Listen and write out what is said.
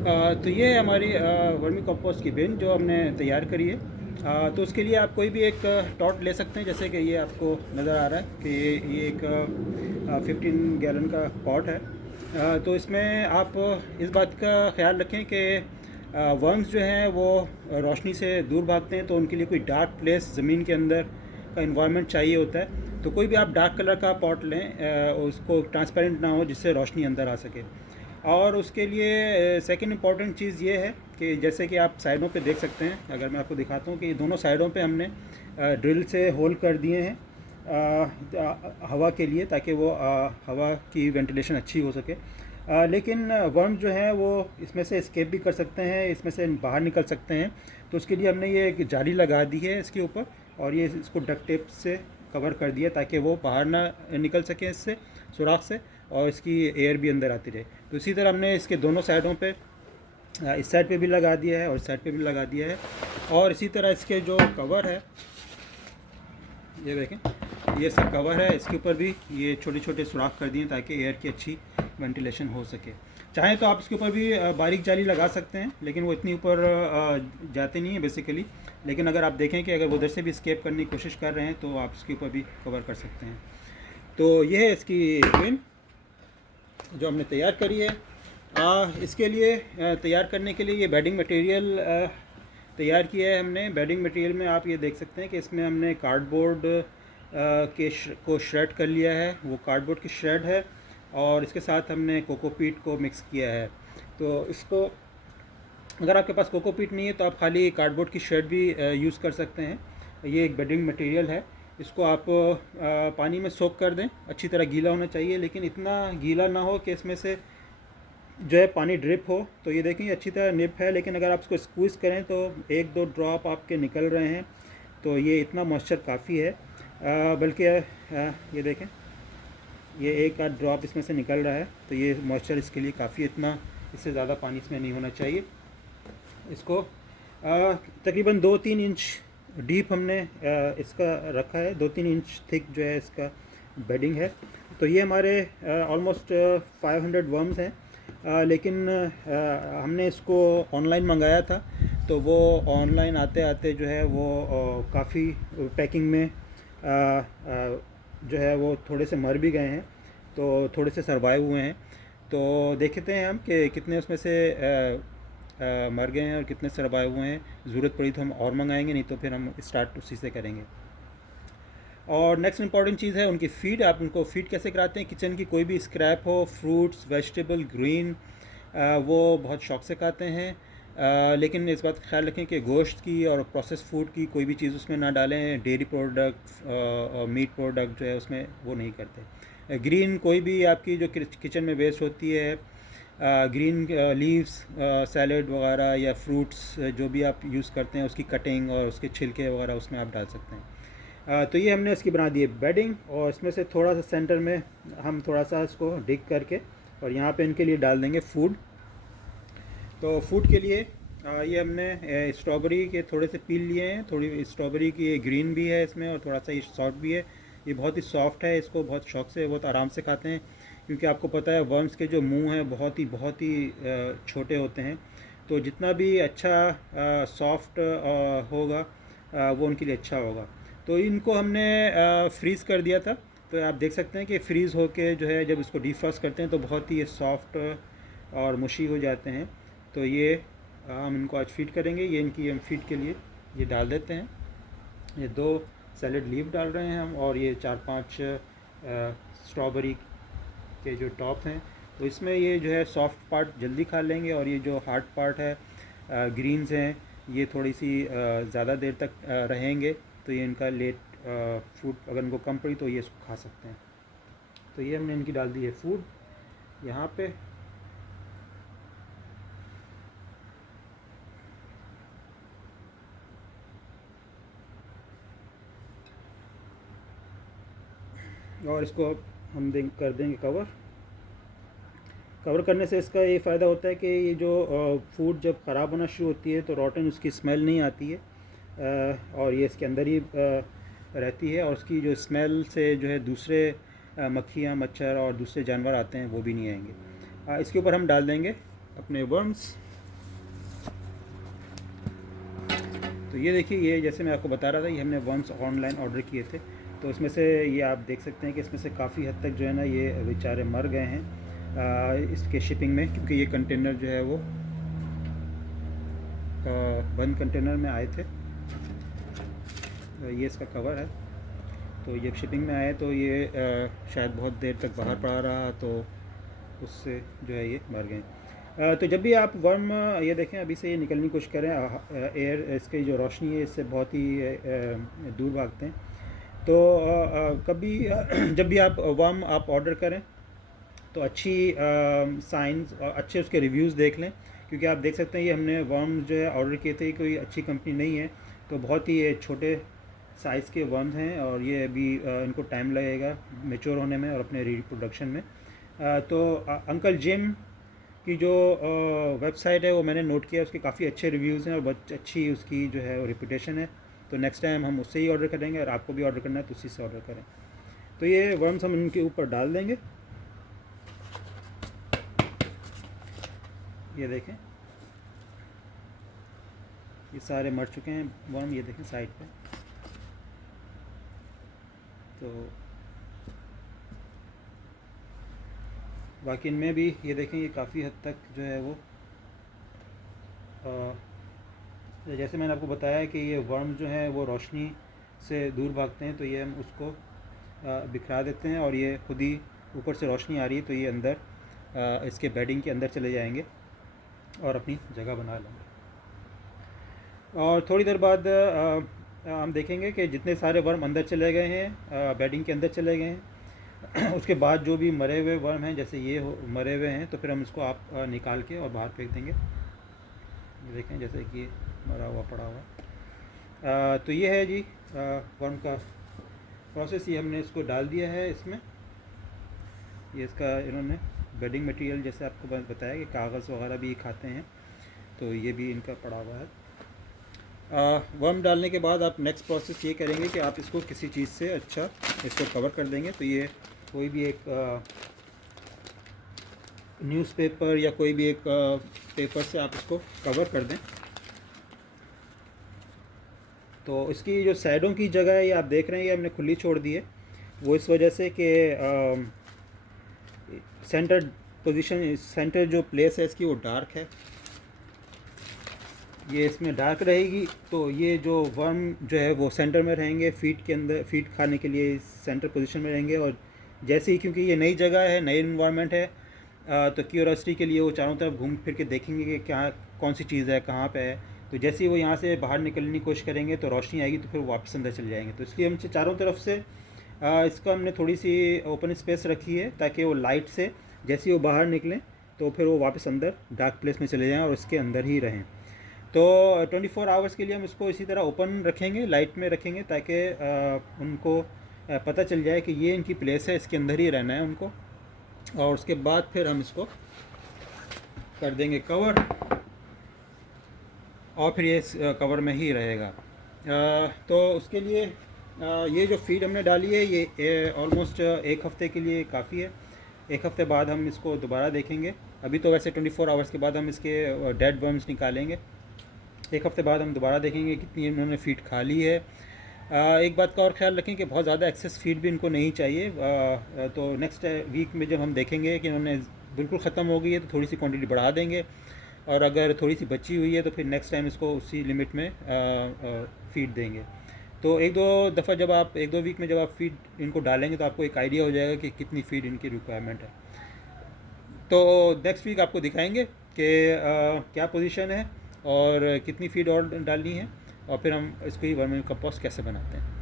तो ये है हमारी वर्मी कंपोस्ट की बिन जो हमने तैयार करी है। तो उसके लिए आप कोई भी एक टॉट ले सकते हैं, जैसे कि ये आपको नज़र आ रहा है कि ये एक 15 गैलन का पॉट है। तो इसमें आप इस बात का ख्याल रखें कि वर्म्स जो हैं वो रोशनी से दूर भागते हैं, तो उनके लिए कोई डार्क प्लेस ज़मीन के अंदर का इन्वायरमेंट चाहिए होता है। तो कोई भी आप डार्क कलर का पॉट लें, उसको ट्रांसपेरेंट ना हो जिससे रोशनी अंदर आ सके। और उसके लिए सेकंड इम्पॉर्टेंट चीज़ ये है कि जैसे कि आप साइडों पे देख सकते हैं, अगर मैं आपको दिखाता हूँ कि दोनों साइडों पे हमने ड्रिल से होल कर दिए हैं हवा के लिए, ताकि वो हवा की वेंटिलेशन अच्छी हो सके। लेकिन वर्म जो हैं वो इसमें से एस्केप भी कर सकते हैं, इसमें से बाहर निकल सकते हैं। तो उसके लिए हमने ये एक जाली लगा दी है इसके ऊपर, और ये इसको डक्ट टेप से कवर कर दिया ताकि वो बाहर ना निकल सके इससे, सुराख से, और इसकी एयर भी अंदर आती रहे। तो इसी तरह हमने इसके दोनों साइडों पे, इस साइड पे भी लगा दिया है और इस साइड पे भी लगा दिया है। और इसी तरह इसके जो कवर है, ये देखें, ये सब कवर है, इसके ऊपर भी ये छोटे छोटे सुराख कर दिए ताकि एयर की अच्छी वेंटिलेशन हो सके। चाहें तो आप इसके ऊपर भी बारीक जाली लगा सकते हैं, लेकिन वो इतनी ऊपर जाते नहीं है बेसिकली। लेकिन अगर आप देखें कि अगर वो उधर से भी स्केप करने की कोशिश कर रहे हैं तो आप इसके ऊपर भी कवर कर सकते हैं। तो ये है इसकी बिन जो हमने तैयार करी है। इसके लिए तैयार करने के लिए ये बेडिंग मटेरियल तैयार किया है हमने। बेडिंग मटेरियल में आप ये देख सकते हैं कि इसमें हमने कार्डबोर्ड को श्रेड कर लिया है, वो कार्डबोर्ड की श्रेड है, और इसके साथ हमने कोकोपीट को मिक्स किया है। तो इसको, अगर आपके पास कोकोपीट नहीं है तो आप खाली कार्डबोर्ड की श्रेड भी यूज़ कर सकते हैं। ये एक बेडिंग मटेरियल है, इसको आप पानी में सोक कर दें। अच्छी तरह गीला होना चाहिए, लेकिन इतना गीला ना हो कि इसमें से जो है पानी ड्रिप हो। तो ये देखें अच्छी तरह निप है, लेकिन अगर आप इसको स्क्वीज़ करें तो एक दो ड्रॉप आपके निकल रहे हैं। तो ये इतना मॉइस्चर काफ़ी है, बल्कि ये देखें, ये एक आध ड्रॉप इसमें से निकल रहा है। तो ये मॉइस्चर इसके लिए काफ़ी, इतना इससे ज़्यादा पानी इसमें नहीं होना चाहिए। इसको तकरीबन 2-3 इंच डीप हमने इसका रखा है, 2-3 इंच थिक जो है इसका बेडिंग है। तो ये हमारे ऑलमोस्ट 500 वर्म्स हैं, लेकिन हमने इसको ऑनलाइन मंगाया था। तो वो ऑनलाइन आते आते जो है वो काफ़ी पैकिंग में जो है वो थोड़े से मर भी गए हैं, तो थोड़े से सर्वाइव हुए हैं। तो देखते हैं हम कि कितने उसमें से मर गए हैं और कितने सर्वाइव हुए हैं। ज़रूरत पड़ी तो हम और मंगाएंगे, नहीं तो फिर हम स्टार्ट उसी से करेंगे। और नेक्स्ट इंपॉर्टेंट चीज़ है उनकी फ़ीड। आप उनको फ़ीड कैसे कराते हैं? किचन की कोई भी स्क्रैप हो, फ्रूट्स, वेजिटेबल, ग्रीन, वो बहुत शौक से खाते हैं। लेकिन इस बात का ख्याल रखें कि गोश्त की और प्रोसेस फूड की कोई भी चीज़ उसमें ना डालें। डेयरी प्रोडक्ट और मीट प्रोडक्ट जो है उसमें वो नहीं करते। ग्रीन कोई भी आपकी जो किचन में वेस्ट होती है, ग्रीन लीव्स, सैलड वगैरह या फ्रूट्स जो भी आप यूज़ करते हैं, उसकी कटिंग और उसके छिलके वगैरह उसमें आप डाल सकते हैं। तो ये हमने इसकी बना दी है बेडिंग, और इसमें से थोड़ा सा सेंटर में हम थोड़ा सा इसको डिग करके और यहाँ पे इनके लिए डाल देंगे फूड। तो फूड के लिए ये हमने स्ट्रॉबेरी के थोड़े से पील लिए हैं। थोड़ी स्ट्रॉबेरी की ग्रीन भी है इसमें, और थोड़ा सा ये सॉफ्ट भी है। ये बहुत ही सॉफ्ट है, इसको बहुत शौक से, बहुत आराम से खाते हैं, क्योंकि आपको पता है वर्म्स के जो मुंह हैं बहुत ही छोटे होते हैं। तो जितना भी अच्छा सॉफ्ट होगा वो उनके लिए अच्छा होगा। तो इनको हमने फ्रीज़ कर दिया था। तो आप देख सकते हैं कि फ्रीज़ होके जो है जब इसको डीफ्रॉस्ट करते हैं तो बहुत ही सॉफ्ट और मुशी हो जाते हैं। तो ये हम इनको आज फीड करेंगे। ये इनकी हम फीड के लिए ये डाल देते हैं। ये 2 सैलड लीफ डाल रहे हैं हम, और ये 4-5 स्ट्रॉबेरी के जो टॉप हैं। तो इसमें ये जो है सॉफ्ट पार्ट जल्दी खा लेंगे, और ये जो हार्ड पार्ट है, ग्रीन्स हैं, ये थोड़ी सी ज़्यादा देर तक रहेंगे। तो ये इनका लेट फूड, अगर इनको कम पड़ी तो ये इसको खा सकते हैं। तो ये हमने इनकी डाल दी है फूड यहाँ पे। और इसको हम कर देंगे कवर करने से इसका ये फ़ायदा होता है कि ये जो फूड जब ख़राब होना शुरू होती है तो रॉटन उसकी स्मेल नहीं आती है, और ये इसके अंदर ही रहती है, और उसकी जो स्मेल से जो है दूसरे मक्खियाँ, मच्छर और दूसरे जानवर आते हैं वो भी नहीं आएंगे। इसके ऊपर हम डाल देंगे अपने वर्म्स। तो ये देखिए, ये जैसे मैं आपको बता रहा था, ये हमने वर्म्स ऑनलाइन ऑर्डर किए थे। तो इसमें से ये आप देख सकते हैं कि इसमें से काफ़ी हद तक जो है ना ये बेचारे मर गए हैं इसके शिपिंग में, क्योंकि ये कंटेनर जो है वो बंद कंटेनर में आए थे। ये इसका कवर है। तो ये शिपिंग में आए तो ये शायद बहुत देर तक बाहर पड़ा रहा, तो उससे जो है ये मर गए। तो जब भी आप वर्म ये देखें, अभी से ये निकलने की कोशिश करें, एयर इसकी जो रोशनी है इससे बहुत ही दूर भागते हैं। तो कभी जब भी आप वर्म आप ऑर्डर करें तो अच्छी साइंस और अच्छे उसके रिव्यूज़ देख लें, क्योंकि आप देख सकते हैं ये हमने वर्म जो है ऑर्डर किए थे, कोई अच्छी कंपनी नहीं है। तो बहुत ही ये छोटे साइज़ के वर्म्स हैं और ये अभी इनको टाइम लगेगा मैच्योर होने में और अपने रिप्रोडक्शन में। तो अंकल जिम की जो वेबसाइट है वो मैंने नोट किया, उसके काफ़ी अच्छे रिव्यूज़ हैं और बहुत अच्छी उसकी जो है रेपुटेशन है। तो नेक्स्ट टाइम हम उससे ही ऑर्डर करेंगे, और आपको भी ऑर्डर करना है तो उसी से ऑर्डर करें। तो ये वर्म्स हम इनके ऊपर डाल देंगे। ये देखें, ये सारे मर चुके हैं वर्म, ये देखें साइड पे। तो बाकी इनमें भी ये देखें, ये काफ़ी हद तक जो है वो जैसे मैंने आपको बताया कि ये वर्म जो है वो रोशनी से दूर भागते हैं, तो ये हम उसको बिखरा देते हैं और ये खुद ही ऊपर से रोशनी आ रही है तो ये अंदर इसके बेडिंग के अंदर चले जाएंगे और अपनी जगह बना लेंगे। और थोड़ी देर बाद हम देखेंगे कि जितने सारे वर्म अंदर चले गए हैं, बेडिंग के अंदर चले गए हैं, उसके बाद जो भी मरे हुए वर्म हैं, जैसे ये मरे हुए हैं, तो फिर हम इसको आप निकाल के और बाहर फेंक देंगे। ये देखें जैसे कि मरा हुआ पड़ा हुआ। तो ये है जी वर्म का प्रोसेस। ये हमने इसको डाल दिया है इसमें। ये इसका इन्होंने बेडिंग मटेरियल जैसे आपको बताया कि कागज़ वगैरह भी खाते हैं, तो ये भी इनका पड़ा हुआ है। वर्म डालने के बाद आप नेक्स्ट प्रोसेस ये करेंगे कि आप इसको किसी चीज़ से अच्छा इसको कवर कर देंगे। तो ये कोई भी एक न्यूज़पेपर या कोई भी एक पेपर से आप इसको कवर कर दें। तो इसकी जो साइडों की जगह है ये आप देख रहे हैं, ये हमने खुली छोड़ दी है। वो इस वजह से कि सेंटर पोजीशन, सेंटर जो प्लेस है इसकी वो डार्क है, ये इसमें डार्क रहेगी। तो ये जो वर्म जो है वो सेंटर में रहेंगे, फीड के अंदर फीड खाने के लिए सेंटर पोजीशन में रहेंगे। और जैसे ही, क्योंकि ये नई जगह है, नई इन्वायरमेंट है, तो क्यूरियोसिटी के लिए वो चारों तरफ घूम फिर के देखेंगे कि क्या कौन सी चीज़ है, कहाँ पे है। तो जैसे ही वो यहाँ से बाहर निकलने की कोशिश करेंगे तो रोशनी आएगी, तो फिर वापस अंदर चले जाएंगे। तो इसलिए हम चारों तरफ से इसको हमने थोड़ी सी ओपन स्पेस रखी है, ताकि वो लाइट से जैसे ही वो बाहर निकलें तो फिर वो वापस अंदर डार्क प्लेस में चले जाएँ और उसके अंदर ही रहें। तो 24 आवर्स के लिए हम इसको इसी तरह ओपन रखेंगे, लाइट में रखेंगे, ताकि उनको पता चल जाए कि ये इनकी प्लेस है, इसके अंदर ही रहना है उनको। और उसके बाद फिर हम इसको कर देंगे कवर, और फिर ये इस कवर में ही रहेगा। तो उसके लिए ये जो फीड हमने डाली है ये ऑलमोस्ट एक हफ़्ते के लिए काफ़ी है। एक हफ़्ते बाद हम इसको दोबारा देखेंगे। अभी तो वैसे 24 आवर्स के बाद हम इसके डेड वर्म्स निकालेंगे। एक हफ़्ते बाद हम दोबारा देखेंगे कितनी इन्होंने फ़ीड खा ली है। एक बात का और ख्याल रखें कि बहुत ज़्यादा एक्सेस फीड भी इनको नहीं चाहिए। तो नेक्स्ट वीक में जब हम देखेंगे कि इन्होंने बिल्कुल ख़त्म हो गई है तो थोड़ी सी क्वांटिटी बढ़ा देंगे, और अगर थोड़ी सी बची हुई है तो फिर नेक्स्ट टाइम इसको उसी लिमिट में फ़ीड देंगे। तो एक दो वीक में जब आप फीड इनको डालेंगे तो आपको एक आइडिया हो जाएगा कि कितनी फ़ीड इनकी रिक्वायरमेंट है। तो नेक्स्ट वीक आपको दिखाएंगे कि क्या पोजीशन है और कितनी फ़ीड और डालनी है, और फिर हम इसको ही वर्मी कंपोस्ट कैसे बनाते हैं।